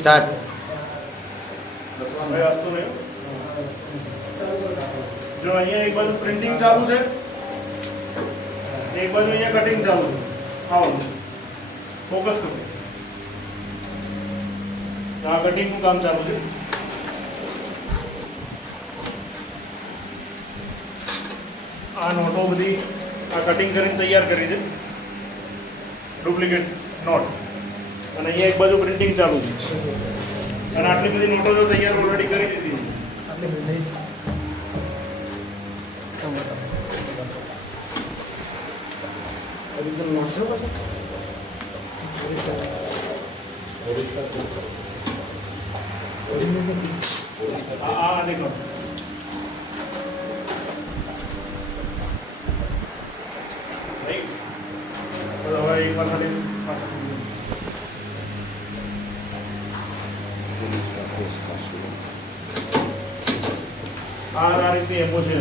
Start. ભાઈ વાસ્તુ નહીં. જો અહીંયા એક બાજુ પ્રિન્ટિંગ ચાલુ છે, એક બાજુ અહીંયા કટિંગ ચાલુ છે. આવો ફોકસ કરો. આ કટિંગનું કામ ચાલુ છે. આ નોટો બધી આ કટિંગ કરીને તૈયાર કરી છે, ડુપ્લિકેટ નોટ. અને અહીંયા એક બાજુ પ્રિન્ટિંગ ચાલુ છે. અને આટલી બધી નોટો જો તૈયાર ઓલરેડી કરી દીધી છે. આ દેખો રાઈટ. હવે એક વાર ખાલી આ રીતની એમો છે.